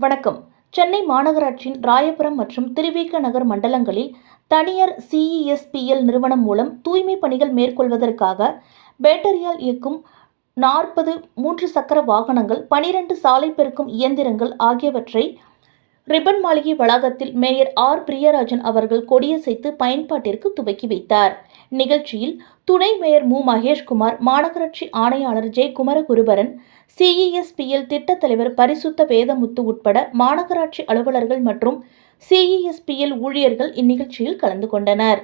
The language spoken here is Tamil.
வணக்கம். சென்னை மாநகராட்சியின் ராயபுரம் மற்றும் திருவிக நகர் மண்டலங்களில் தனியார் சிஇஎஸ்பிஎல் நிறுவனம் மூலம் தூய்மை பணிகள் மேற்கொள்வதற்காக பேட்டரியால் இயக்கும் நாற்பது மூன்று சக்கர வாகனங்கள் பனிரெண்டு சாலை பெருக்கும் இயந்திரங்கள் ஆகியவற்றை ரிப்பன் மாளிகை வளாகத்தில் மேயர் ஆர். பிரியராஜன் அவர்கள் கொடியசைத்து பயன்பாட்டிற்கு துவக்கி வைத்தார். நிகழ்ச்சியில் துணை மேயர் மு. மகேஷ்குமார் மாநகராட்சி ஆணையாளர் ஜே குமரகுருபரன் சிஇஎஸ்பிஎல் திட்டத் தலைவர் பரிசுத்த வேதமுத்து உட்பட மாநகராட்சி அலுவலர்கள் மற்றும் சிஇஎஸ்பிஎல் ஊழியர்கள் இந்நிகழ்ச்சியில் கலந்து கொண்டனர்.